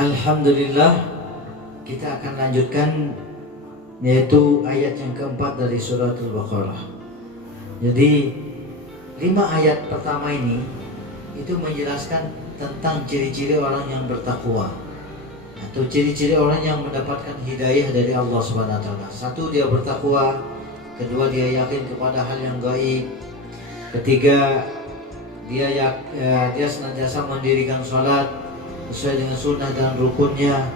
Alhamdulillah, kita akan lanjutkan yaitu ayat yang keempat dari suratul Baqarah. Jadi 5 ayat pertama ini itu menjelaskan tentang ciri-ciri orang yang bertakwa atau ciri-ciri orang yang mendapatkan hidayah dari Allah Subhanahu wa taala. Satu, dia bertakwa. Kedua, dia yakin kepada hal yang gaib. Ketiga, dia senantiasa mendirikan salat sesuai dengan sunnah dan rukunnya,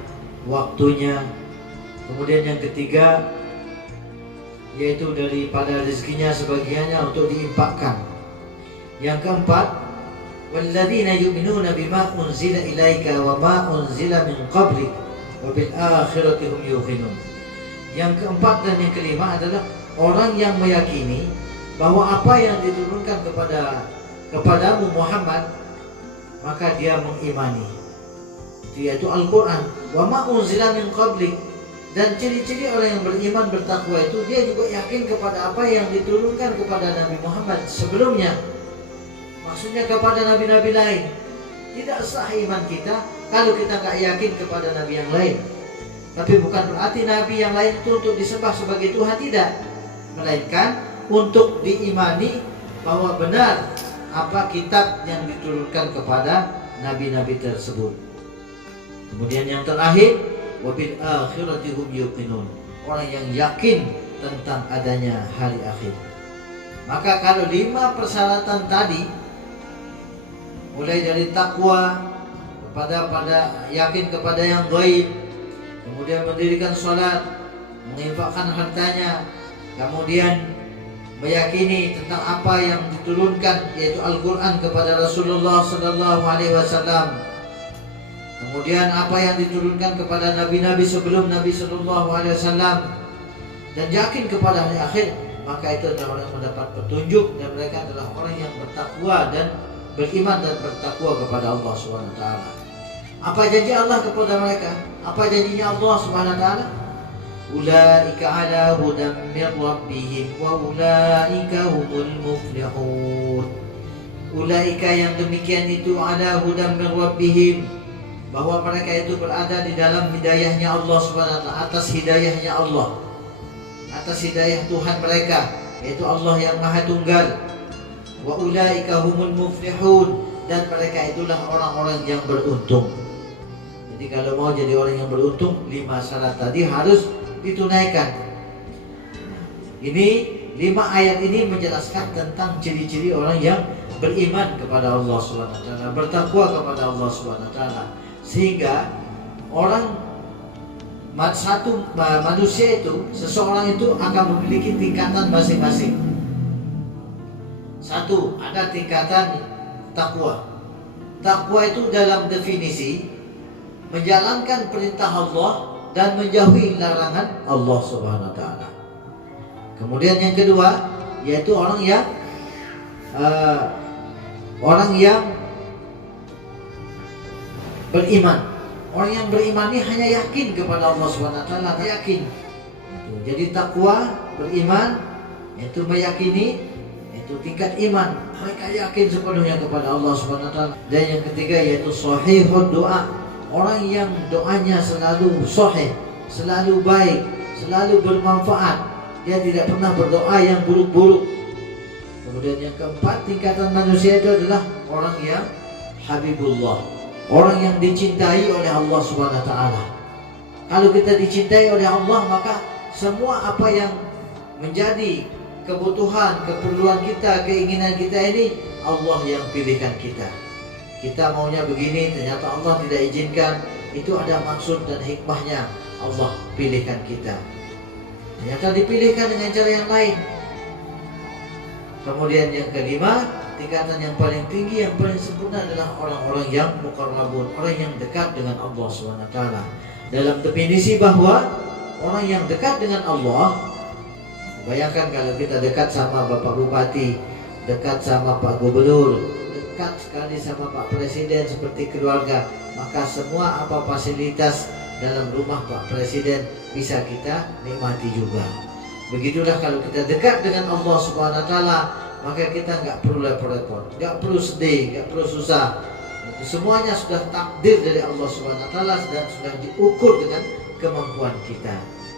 waktunya. Kemudian yang ketiga, yaitu daripada rezekinya sebagiannya untuk diinfakkan. Yang keempat, walladzina yu'minuna bima unzila ilaika wa ma unzila min qablik wa bil akhirati hum yuqinun. Yang keempat dan yang kelima adalah orang yang meyakini bahwa apa yang diturunkan kepadamu Muhammad, maka dia mengimani, yaitu Al-Quran. Wa ma unzila min qablik. Dan ciri-ciri orang yang beriman bertakwa itu dia juga yakin kepada apa yang diturunkan kepada Nabi Muhammad sebelumnya. Maksudnya kepada nabi-nabi lain. Tidak sah iman kita kalau kita nggak yakin kepada nabi yang lain. Tapi bukan berarti nabi yang lain itu untuk disembah sebagai Tuhan, tidak. Melainkan untuk diimani bahwa benar apa kitab yang diturunkan kepada nabi-nabi tersebut. Kemudian yang terakhir, wabil akhirati hum yuqinun. Orang yang yakin tentang adanya hari akhir. Maka kalau 5 persyaratan tadi, mulai dari takwa, pada yakin kepada yang gaib, kemudian mendirikan salat, menginfakkan hartanya, kemudian meyakini tentang apa yang diturunkan yaitu Al-Quran kepada Rasulullah SAW, kemudian apa yang diturunkan kepada nabi-nabi sebelum Nabi SAW, dan yakin kepada hari akhir, maka itu adalah orang yang mendapat petunjuk, dan mereka adalah orang yang bertakwa dan beriman dan bertakwa kepada Allah SWT. Apa janji Allah kepada mereka? Apa janjinya Allah SWT? Ulaika ala hudan min rabbihim wa ulaika humul muflihun. Ulaika yang demikian itu ala hudan min rabbihim, bahwa mereka itu berada di dalam hidayahnya Allah SWT, atas hidayahnya Allah, atas hidayah Tuhan mereka, yaitu Allah yang Maha Tunggal. Wa ulaika humul muflihun, dan mereka itulah orang-orang yang beruntung. Jadi kalau mau jadi orang yang beruntung, 5 syarat tadi harus ditunaikan. Ini 5 ayat ini menjelaskan tentang ciri-ciri orang yang beriman kepada Allah SWT, bertakwa kepada Allah SWT. Sehingga manusia itu, seseorang itu akan memiliki tingkatan masing-masing. Satu, ada tingkatan takwa. Takwa itu dalam definisi menjalankan perintah Allah dan menjauhi larangan Allah Subhanahu wa taala. Kemudian yang kedua, yaitu orang yang beriman. Orang yang beriman ini hanya yakin kepada Allah Subhanahu wa taala, yakin. Jadi takwa, beriman, itu meyakini, itu tingkat iman. Mereka yakin sepenuhnya kepada Allah Subhanahu wa taala. Dan yang ketiga yaitu sahihud doa. Orang yang doanya selalu sahih, selalu baik, selalu bermanfaat. Dia tidak pernah berdoa yang buruk-buruk. Kemudian yang keempat, tingkatan manusia itu adalah orang yang habibullah, orang yang dicintai oleh Allah Subhanahu wa taala. Kalau kita dicintai oleh Allah, maka semua apa yang menjadi kebutuhan, keperluan kita, keinginan kita ini Allah yang pilihkan kita. Kita maunya begini, ternyata Allah tidak izinkan. Itu ada maksud dan hikmahnya. Allah pilihkan kita. Ternyata dipilihkan dengan cara yang lain. Kemudian yang kelima, tingkatan yang paling tinggi, yang paling sempurna adalah orang-orang yang muqarrabun, orang yang dekat dengan Allah SWT. Dalam definisi bahwa orang yang dekat dengan Allah, bayangkan kalau kita dekat sama Bapak Bupati, dekat sama Pak Gubernur, dekat sekali sama Pak Presiden seperti keluarga, maka semua apa fasilitas dalam rumah Pak Presiden bisa kita nikmati juga. Begitulah kalau kita dekat dengan Allah Subhanahu wa taala, maka kita nggak perlu repot-repot, nggak perlu sedih, nggak perlu susah. Semuanya sudah takdir dari Allah Subhanahu wa taala dan sudah diukur dengan kemampuan kita.